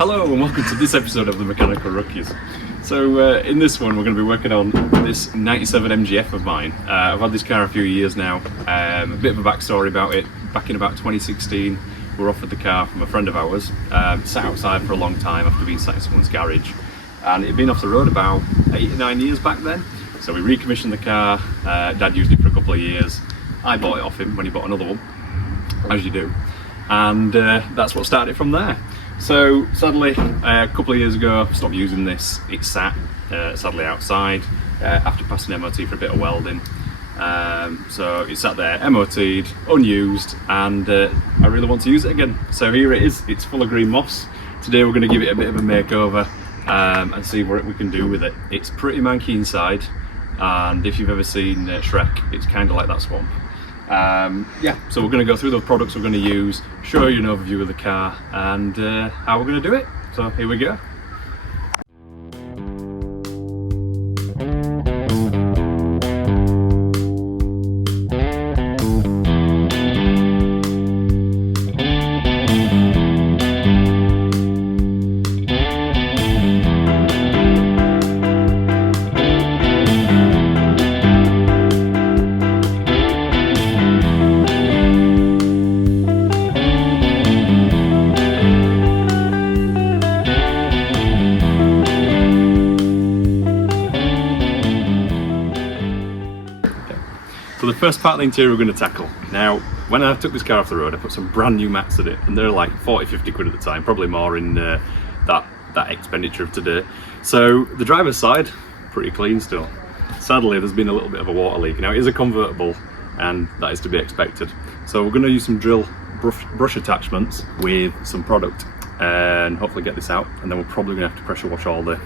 Hello and welcome to this episode of the Mechanical Rookies. So in this one we're going to be working on this 97 MGF of mine. I've had this car a few years now. A bit of a backstory about it. Back in about 2016 we were offered the car from a friend of ours. Sat outside for a long time after being sat in someone's garage, and it had been off the road about 8 or 9 years back then. So we recommissioned the car. Dad used it for a couple of years. I bought it off him when he bought another one, as you do, and that's what started from there. So sadly, a couple of years ago, I stopped using this. It sat sadly outside after passing MOT for a bit of welding. So it sat there, MOT'd, unused, and I really want to use it again. So here it is. It's full of green moss. Today we're going to give it a bit of a makeover and see what we can do with it. It's pretty manky inside, and if you've ever seen Shrek, it's kind of like that swamp. Yeah, so we're going to go through the products we're going to use, show you an overview of the car and how we're going to do it. So here we go. So the first part of the interior we're going to tackle. Now, when I took this car off the road, I put some brand new mats in it, and they're like 40-50 quid at the time, probably more in that expenditure of today. So the driver's side, pretty clean still. Sadly, there's been a little bit of a water leak. Now, it is a convertible, and that is to be expected. So we're going to use some drill brush attachments with some product, and hopefully get this out, and then we're probably going to have to pressure wash all the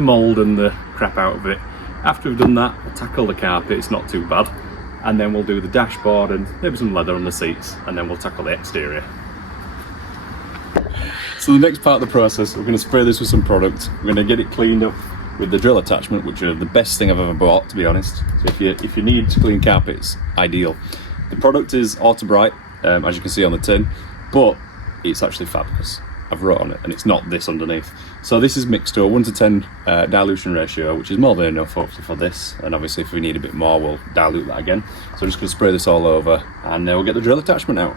mould and the crap out of it. After we've done that, we'll tackle the carpet, it's not too bad. And then we'll do the dashboard and maybe some leather on the seats, and then we'll tackle the exterior. So the next part of the process, we're going to spray this with some product. We're going to get it cleaned up with the drill attachment, which are the best thing I've ever bought, to be honest. So if you need to clean carpets, ideal. The product is Auto Bright, as you can see on the tin, but it's actually fab because I've wrote on it, and it's not this underneath. So this is mixed to a 1 to 10 dilution ratio, which is more than enough hopefully for this, and obviously if we need a bit more we'll dilute that again. So I'm just going to spray this all over, and we'll get the drill attachment out.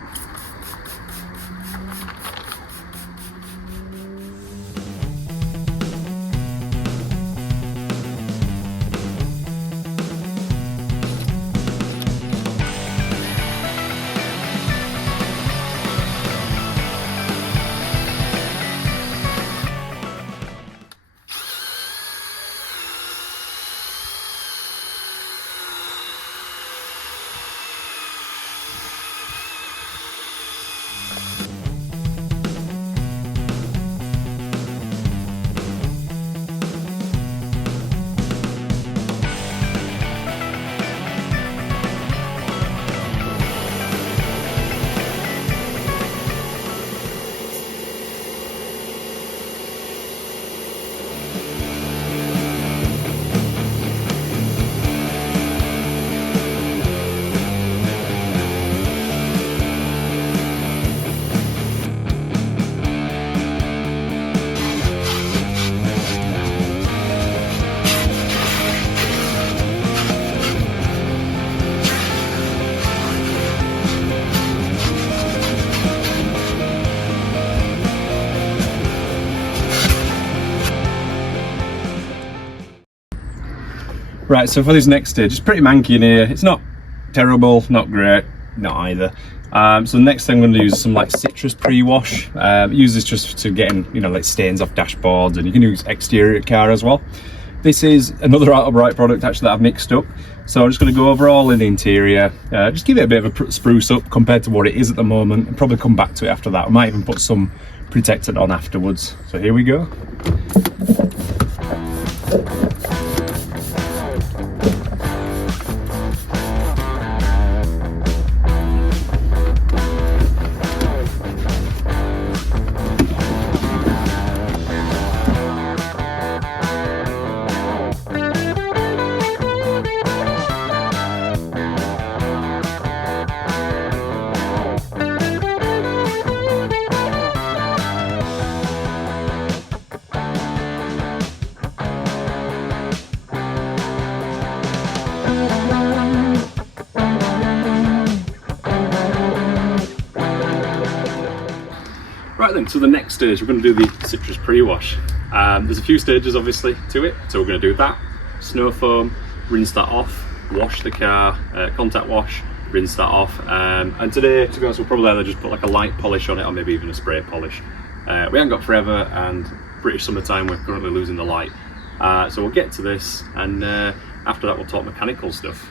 Right, so for this next stage, it's pretty manky in here. It's not terrible, not great, not either. So the next thing I'm going to use is some like citrus pre-wash. Use this just to get in, like stains off dashboards, and you can use exterior car as well. This is another Auto Bright product actually that I've mixed up. So I'm just going to go over all in the interior, just give it a bit of a spruce up compared to what it is at the moment, and probably come back to it after that. I might even put some protectant on afterwards. So here we go. Right then, so the next stage we're going to do the citrus pre-wash. There's a few stages obviously to it, so we're going to do that. Snow foam, rinse that off, wash the car, contact wash, rinse that off. And today, to be honest, we'll probably either just put like a light polish on it or maybe even a spray polish. We haven't got forever, and British summertime, we're currently losing the light. So we'll get to this, and after that we'll talk mechanical stuff.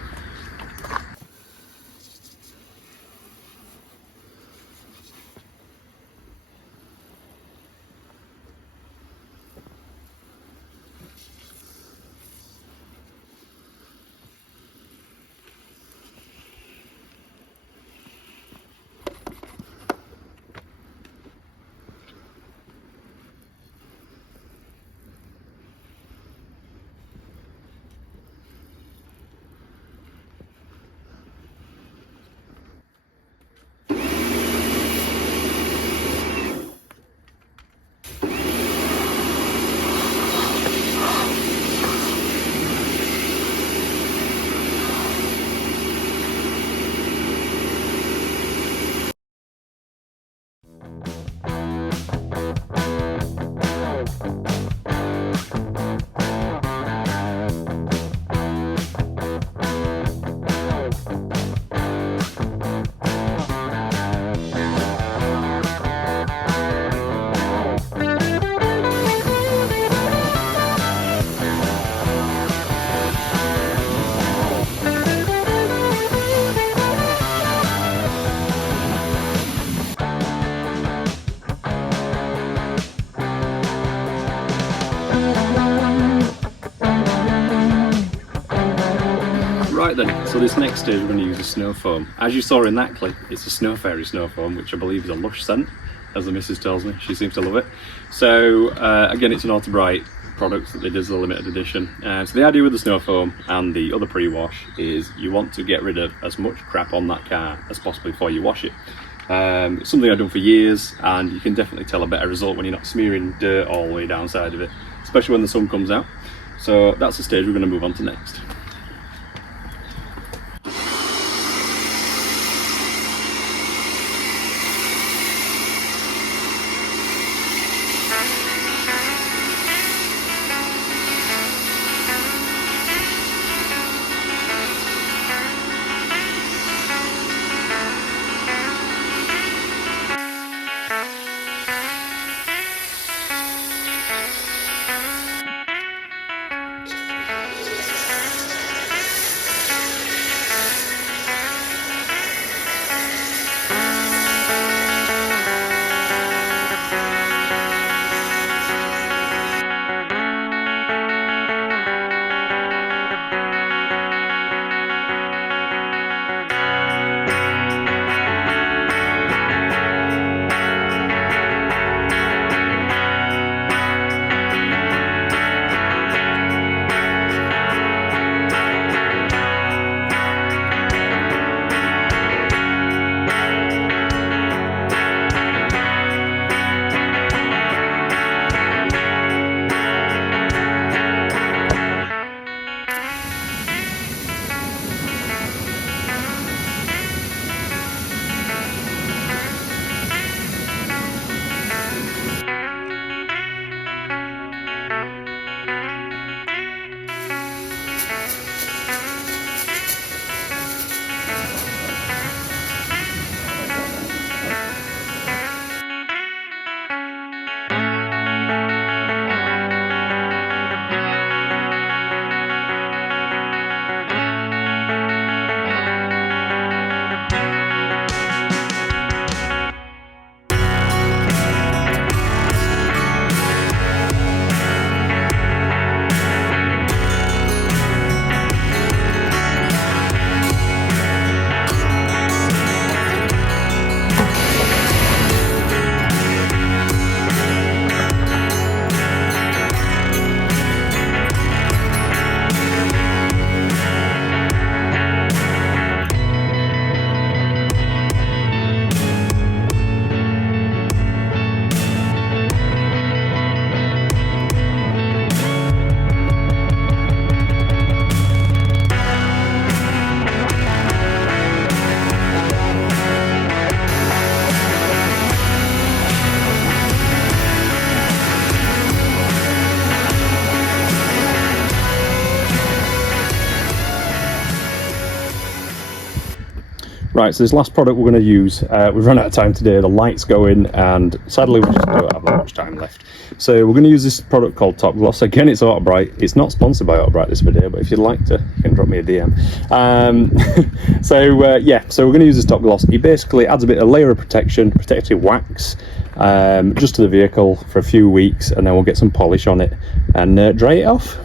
Right then, so this next stage we're going to use a snow foam. As you saw in that clip, it's a snow fairy snow foam, which I believe is a lush scent, as the missus tells me. She seems to love it. So again, it's an Ultra-Bright product that they did as a limited edition. So the idea with the snow foam and the other pre-wash is you want to get rid of as much crap on that car as possible before you wash it. It's something I've done for years, and you can definitely tell a better result when you're not smearing dirt all the way down side of it, especially when the sun comes out. So that's the stage we're going to move on to next. Right, so this last product we're going to use, we've run out of time today, the light's going, and sadly we just don't have that much time left. So we're going to use this product called Top Gloss. Again, it's Autobright. It's not sponsored by Autobright, this video, but if you'd like to, you can drop me a DM. Yeah, so we're going to use this Top Gloss. It basically adds a bit of layer of protection, protective wax, just to the vehicle for a few weeks, and then we'll get some polish on it and dry it off.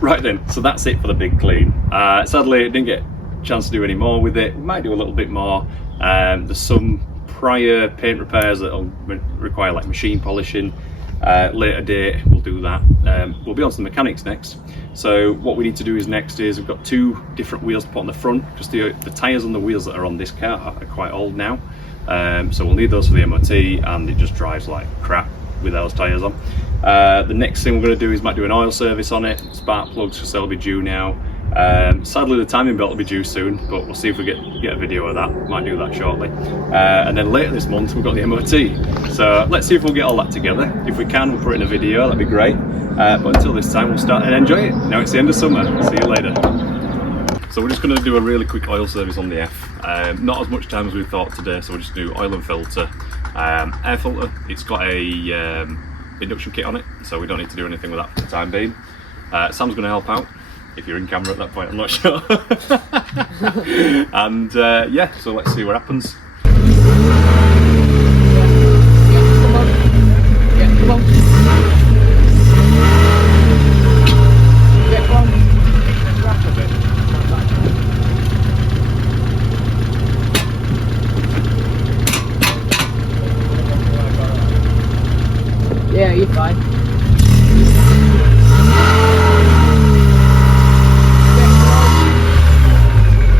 Right then, so that's it for the big clean. Sadly, I didn't get a chance to do any more with it. We might do a little bit more. There's some prior paint repairs that will require like machine polishing. Later date, we'll do that. We'll be on to the mechanics next. So what we need to do next is we've got two different wheels to put on the front, because the tyres on the wheels that are on this car are quite old now. So we'll need those for the MOT, and it just drives like crap with those tyres on. The next thing we're going to do is might do an oil service on it. Spark plugs, because they'll be due now. Sadly the timing belt will be due soon, but we'll see if we get a video of that. Might do that shortly. And then later this month we've got the MOT. So let's see if we'll get all that together. If we can, we'll put it in a video, that'd be great. But until this time, we'll start and enjoy it. Now it's the end of summer. See you later. So we're just going to do a really quick oil service on the F. Not as much time as we thought today, so we'll just do oil and filter. Air filter, it's got a induction kit on it, so we don't need to do anything with that for the time being. Sam's going to help out, if you're in camera at that point, I'm not sure. And yeah, so let's see what happens. Yeah, you're fine.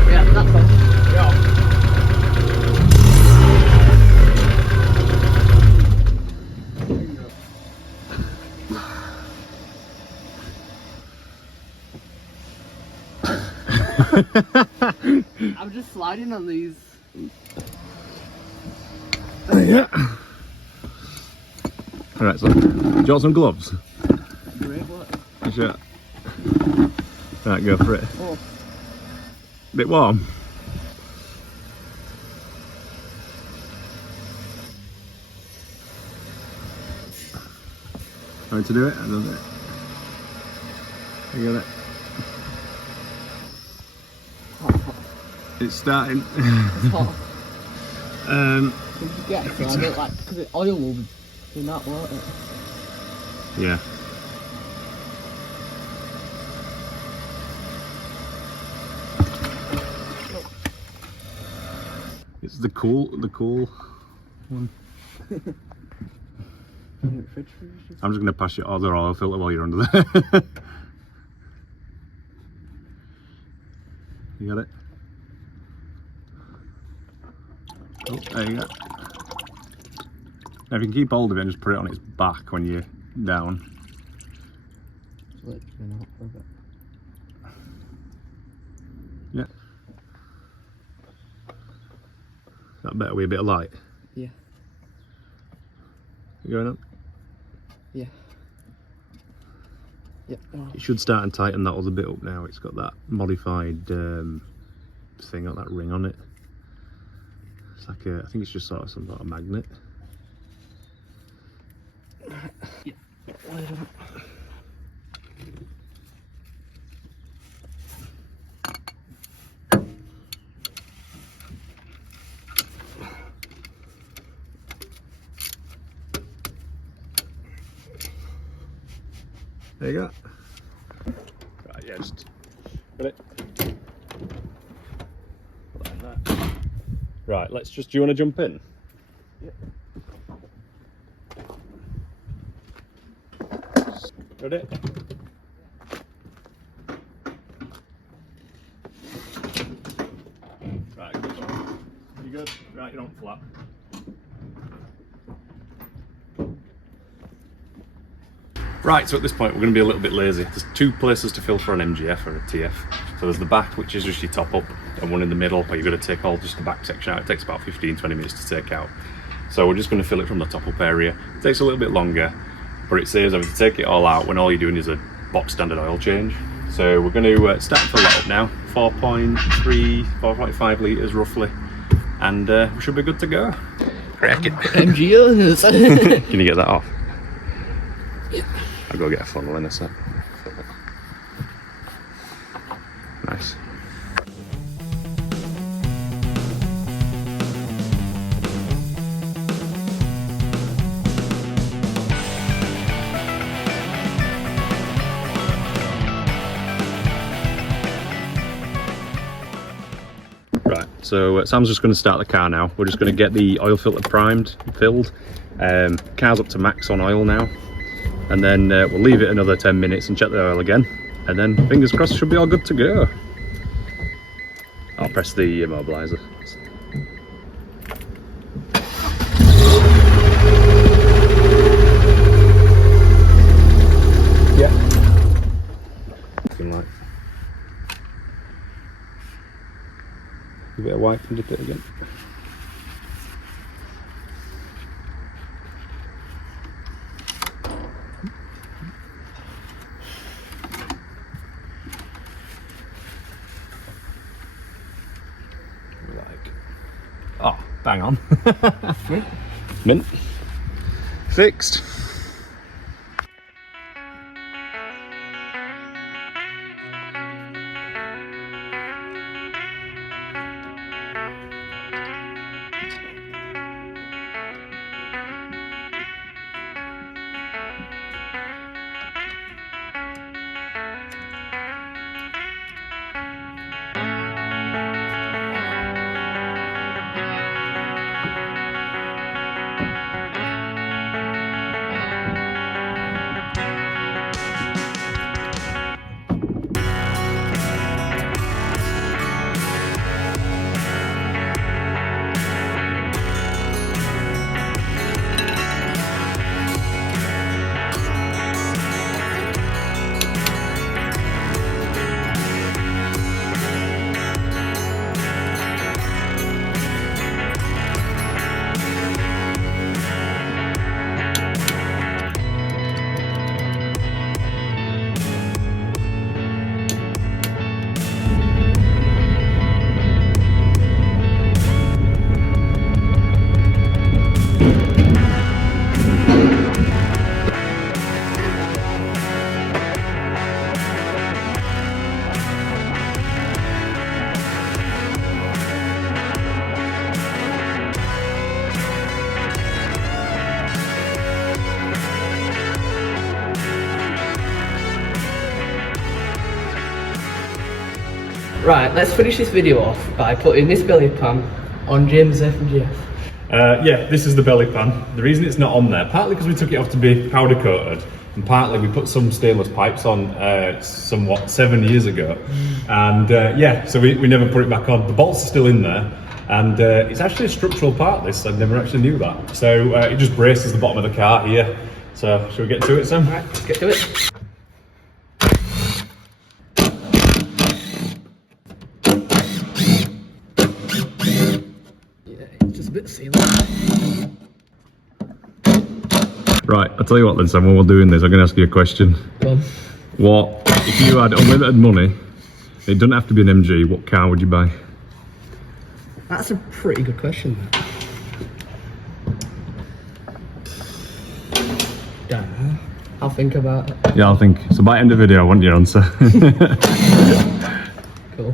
Yeah, that's fine. Yeah. I'm just sliding on these. Yeah. Alright, so do you want some gloves? Great, what? Sure. Right, go for it. Oh. Bit warm. Want to do it? I don't know. You got it. It's starting. It's hot. What did you get? So I don't like, because the oil will be in that, won't it? Yeah. It's the cool one. I'm just going to pass you other oil filter while you're under there. You got it? Oh, there you go. Now if you can keep hold of it and just put it on its back when you're down. Just let it spin out for a bit. Yeah. That better with a bit of light. Yeah. You going up? Yeah. Yep. It should start and tighten that other bit up now. It's got that modified thing, got that ring on it. It's like a, I think it's just sort of some sort of magnet. Yeah. There you go. Right, yeah, just got it. Put that in there. Right, let's just, do you want to jump in? Yeah. Ready? Right, good. You good? Right, you're on flat. Right, so at this point we're going to be a little bit lazy. There's two places to fill for an MGF or a TF. So there's the back, which is just your top up, and one in the middle where you've got to take all just the back section out. It takes about 15-20 minutes to take out. So we're just going to fill it from the top up area. It takes a little bit longer, but it saves having to take it all out when all you're doing is a box standard oil change. So we're going to start to fill that up now. 4.5 litres roughly, and we should be good to go. Crack it. MGOs. Can you get that off? I'll go get a funnel in a sec. Nice. Right, so Sam's just going to start the car now. We're just going to get the oil filter primed, filled. Car's up to max on oil now. And then we'll leave it another 10 minutes and check the oil again, and then fingers crossed should be all good to go. I'll press the immobiliser. Yeah. Looking like. Give it a wipe and dip it again. Oh, bang on. Mint. Fixed. Right, let's finish this video off by putting this belly pan on James' MGF. Yeah, this is the belly pan. The reason it's not on there, partly because we took it off to be powder coated, and partly we put some stainless pipes on somewhat 7 years ago. And yeah, so we never put it back on. The bolts are still in there, and it's actually a structural part, this. I never actually knew that. So it just braces the bottom of the car here. So shall we get to it, Sam? Right, let's get to it. Yeah, it's just a bit of sealant. Right, I'll tell you what then, Sam, when we're doing this, I'm going to ask you a question. Go on. What, if you had unlimited money, it doesn't have to be an MG, what car would you buy? That's a pretty good question. Yeah, I'll think about it. Yeah, I'll think. So by the end of the video, I want your answer. Cool.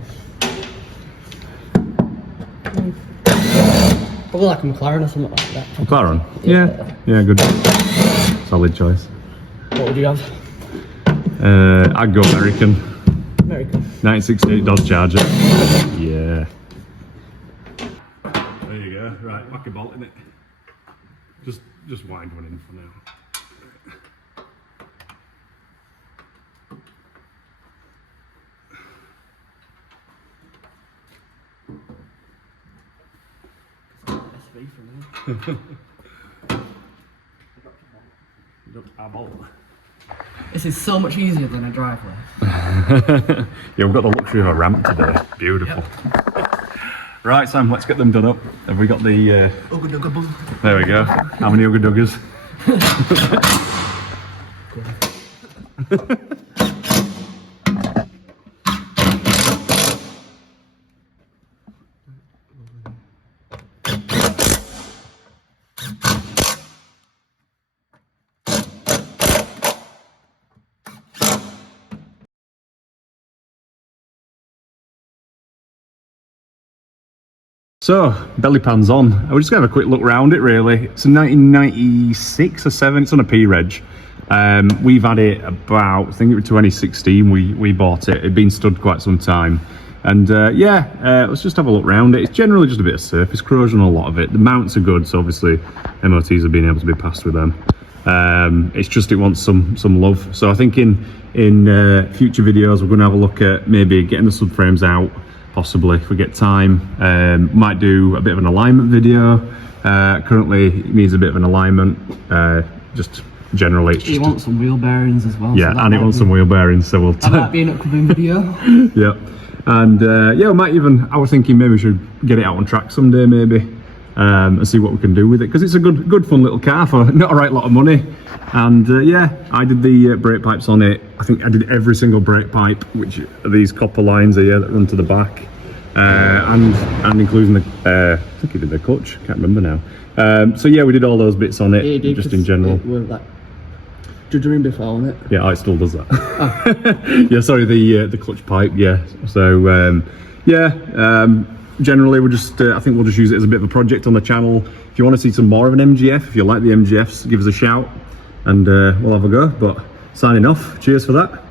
Probably like a McLaren or something like that. McLaren? Yeah, good. Solid choice. What would you have? I'd go American. American. 1968 Dodge Charger. Yeah. There you go. Right, whack a bolt in it. Just wind one in for now. SV for me. A bolt. This is so much easier than a driveway. Yeah, we've got the luxury of a ramp today. Beautiful. Yep. Right, Sam, let's get them done up. Have we got the... Ugga dugga bum. There we go. How many Ugga Duggers? So, belly pan's on. We're just going to have a quick look around it really. It's a 1996 or 7, it's on a P-Reg. We've had it about, I think it was 2016 we bought it. It'd been stood quite some time. And let's just have a look around it. It's generally just a bit of surface corrosion on a lot of it. The mounts are good, so obviously MOTs have been able to be passed with them. It's just it wants some love. So I think in future videos we're going to have a look at maybe getting the subframes out. Possibly, if we get time. Might do a bit of an alignment video. Currently, it needs a bit of an alignment. Just generally, it's just... You want some wheel bearings as well. Yeah, so and it wants some wheel bearings, so we'll... That might be an upcoming video. Yeah. And we might even... I was thinking maybe we should get it out on track someday, maybe. And see what we can do with it. Because it's a good fun little car for not a right lot of money. And I did the brake pipes on it. I think I did every single brake pipe, which are these copper lines here that run to the back, and including the I think he did the clutch. Can't remember now. So yeah, we did all those bits on it, just in general. Like judging before on it. Yeah, it still does that. Oh. Yeah, sorry, the clutch pipe. Yeah. So generally we'll just I think we'll just use it as a bit of a project on the channel. If you want to see some more of an MGF, if you like the MGFs, give us a shout and we'll have a go. But signing off, cheers for that.